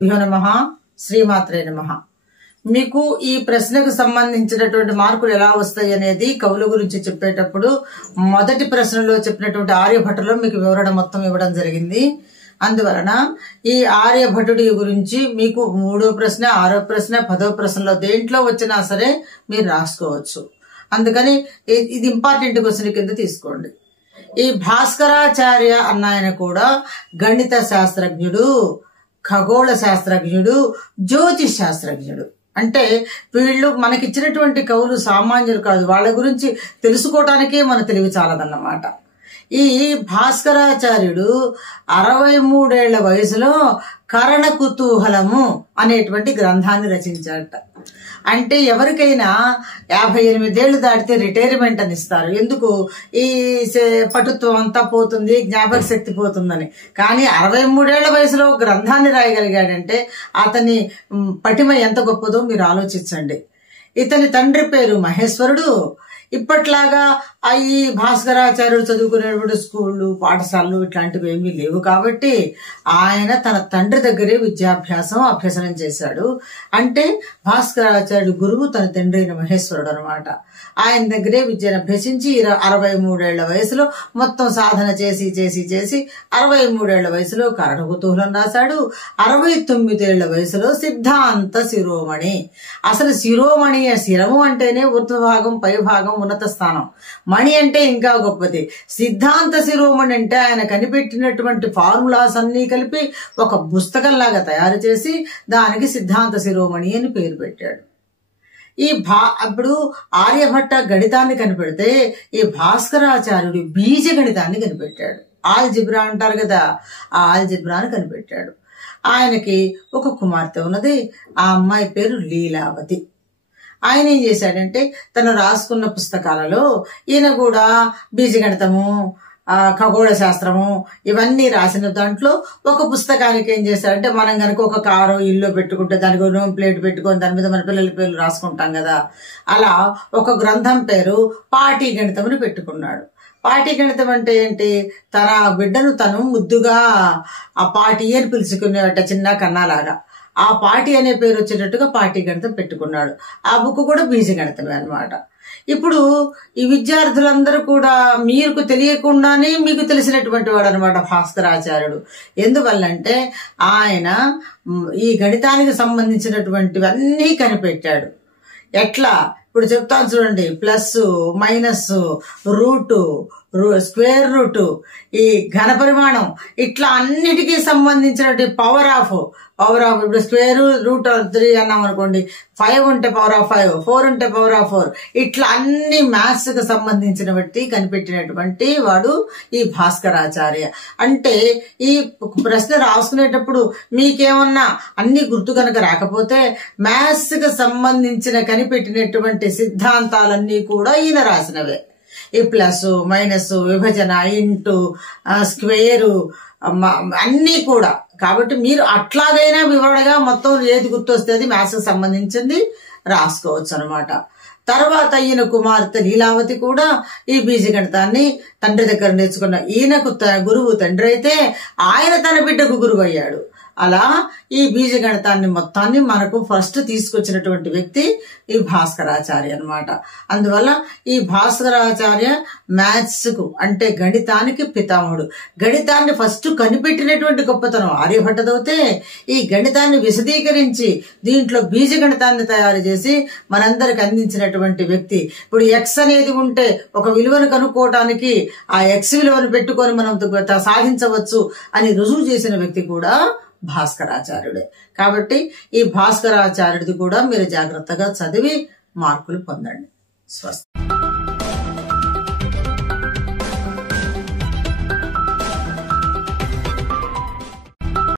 నమః శ్రీమాత్రే నమః. మీకు ఈ ప్రశ్నకు సంబంధించినటువంటి మార్కులు ఎలా వస్తాయి అనేది కవుల గురించి చెప్పేటప్పుడు మొదటి ప్రశ్నలో చెప్పినటువంటి ఆర్యభట్టులో మీకు వివరణ మొత్తం ఇవ్వడం జరిగింది. అందువలన ఈ ఆర్యభటుడి గురించి మీకు 3వ ప్రశ్న, 6వ ప్రశ్న, 10వ ప్రశ్నలో దేంట్లో వచ్చినా సరే మీరు రాసుకోవచ్చు. అందుకని ఇది ఇంపార్టెంట్ క్వశ్చన్ కింద తీసుకోండి. ఈ భాస్కరాచార్య అన్న ఆయన కూడా గణిత శాస్త్రజ్ఞుడు, ఖగోళ శాస్త్రజ్ఞుడు, జ్యోతిష్ శాస్త్రజ్ఞుడు. అంటే వీళ్ళు మనకిచ్చినటువంటి కవులు సామాన్యులు కాదు. వాళ్ళ గురించి తెలుసుకోవటానికే మన తెలివి చాలదన్నమాట. ఈ భాస్కరాచార్యుడు 63 ఏళ్ల వయసులో కరణ కుతూహలము అనేటువంటి గ్రంథాన్ని రచించారట. అంటే ఎవరికైనా 58 ఏళ్లు దాటితే రిటైర్మెంట్ అని ఇస్తారు. ఎందుకు? ఈ పటుత్వం అంతా పోతుంది, జ్ఞాపక శక్తి పోతుందని. కానీ 63 ఏళ్ల వయసులో గ్రంథాన్ని రాయగలిగాడంటే అతని పటిమ ఎంత గొప్పదో మీరు ఆలోచించండి. ఇతని తండ్రి పేరు మహేశ్వరుడు. ఇప్పట్లాగా ఈ భాస్కరాచార్యుడు చదువుకునేటువంటి స్కూళ్ళు, పాఠశాలలు ఇట్లాంటివి ఏమీ లేవు కాబట్టి ఆయన తన తండ్రి దగ్గరే అభ్యసనం చేశాడు. అంటే భాస్కరాచార్యుడు గురువు తన తండ్రి అయిన మహేశ్వరుడు అనమాట. ఆయన దగ్గరే విద్యను అభ్యసించి 63 ఏళ్ల వయసులో మొత్తం సాధన చేసి 63 ఏళ్ల వయసులో కరణ కుతూహలం రాశాడు. 69 ఏళ్ల వయసులో సిద్ధాంత శిరోమణి. అసలు శిరోమణి, శిరము అంటేనే ఊర్ధ్వభాగం, పై భాగం, ఉన్నత స్థానం. మణి అంటే ఇంకా గొప్పది. సిద్ధాంత శిరోమణి అంటే ఆయన కనిపెట్టినటువంటి ఫార్ములాస్ అన్ని కలిపి ఒక పుస్తకంలాగా తయారు చేసి దానికి సిద్ధాంత శిరోమణి అని పేరు పెట్టాడు. అప్పుడు ఆర్యభట్ట గణితాన్ని కనిపెడితే ఈ భాస్కరాచార్యుడు బీజ గణితాన్ని కనిపెట్టాడు. ఆల్జిబ్రా అంటారు కదా, ఆ ఆల్జిబ్రాని కనిపెట్టాడు. ఆయనకి ఒక కుమార్తె ఉన్నది. ఆ అమ్మాయి పేరు లీలావతి. ఆయన ఏం చేశాడంటే తను రాసుకున్న పుస్తకాలలో ఈయన కూడా బీజగణితము, ఖగోళ శాస్త్రము ఇవన్నీ రాసిన దాంట్లో ఒక పుస్తకానికి ఏం చేశాడంటే, మనం కనుక ఒక కారు ఇల్లు పెట్టుకుంటే దానికి నేమ్ ప్లేట్ పెట్టుకొని దాని మీద మన పిల్లల పేర్లు రాసుకుంటాం కదా, అలా ఒక గ్రంథం పేరు పాటీ గణితం అని పెట్టుకున్నాడు. పాటీ గణితం అంటే ఏంటి? తన బిడ్డను తను ముద్దుగా ఆ పాటీ అని పిలుచుకునేట, చిన్న కన్నాలాగా. ఆ పాటీ అనే పేరు వచ్చేటట్టుగా పాటీ గణితం పెట్టుకున్నాడు. ఆ బుక్ కూడా బీజ గణితమే అనమాట. ఇప్పుడు ఈ విద్యార్థులందరూ కూడా మీకు తెలియకుండానే మీకు తెలిసినటువంటి వాడు అనమాట భాస్కరాచార్యుడు. ఎందువల్లంటే ఆయన ఈ గణితానికి సంబంధించినటువంటివన్నీ కనిపెట్టాడు. ఎట్లా? ఇప్పుడు చెప్తాను చూడండి. Plus, minus, root, square root, ఈ ఘన పరిమాణం, ఇట్లా అన్నిటికీ సంబంధించినటువంటి పవర్ ఆఫ్ ఇప్పుడు స్క్వేర్ రూట్ 3 అన్నాం అనుకోండి, 5 ఉంటే పవర్ ఆఫ్ 5, 4 ఉంటే పవర్ ఆఫ్ 4, ఇట్లా అన్ని మ్యాథ్స్ కు సంబంధించినటువంటి కనిపెట్టినటువంటి వాడు ఈ భాస్కరాచార్య. అంటే ఈ ప్రశ్న రాసుకునేటప్పుడు మీకేమన్నా అన్ని గుర్తు కనుక రాకపోతే మ్యాథ్స్ కు సంబంధించిన కనిపెట్టినటువంటి సిద్ధాంతాలన్నీ కూడా ఈయన రాసినవే. ఈ ప్లస్, మైనస్, విభజన, ఇంటూ, స్క్వేరు అన్నీ కూడా. కాబట్టి మీరు అట్లాగైనా వివరణగా మొత్తం ఏది గుర్తొస్తే అది మ్యాథ్స్ కు సంబంధించింది రాసుకోవచ్చు అనమాట. తర్వాత ఈయన కుమార్తె లీలావతి కూడా ఈ బీజగణితాన్ని తండ్రి దగ్గర నేర్చుకున్న. ఈయనకు గురువు తండ్రి అయితే ఆయన తన బిడ్డకు గురువు అయ్యాడు. అలా ఈ బీజగణితాన్ని మొత్తాన్ని మనకు ఫస్ట్ తీసుకొచ్చినటువంటి వ్యక్తి ఈ భాస్కరాచార్య అనమాట. అందువల్ల ఈ భాస్కరాచార్య మ్యాథ్స్ కు అంటే గణితానికి పితామహుడు. గణితాన్ని ఫస్ట్ కనిపెట్టినటువంటి గొప్పతనం ఆర్యభట్టదవుతే ఈ గణితాన్ని విశదీకరించి దీంట్లో బీజగణితాన్ని తయారు చేసి మనందరికి అందించినటువంటి వ్యక్తి. ఇప్పుడు ఎక్స్ అనేది ఉంటే ఒక విలువను కనుక్కోవటానికి ఆ ఎక్స్ విలువను పెట్టుకొని మనం సాధించవచ్చు అని రుజువు చేసిన వ్యక్తి కూడా భాస్కరాచార్యుడే. కాబట్టి ఈ భాస్కరాచార్యుడిది కూడా మీరు జాగ్రత్తగా చదివి మార్కులు పొందండి. స్వస్తి.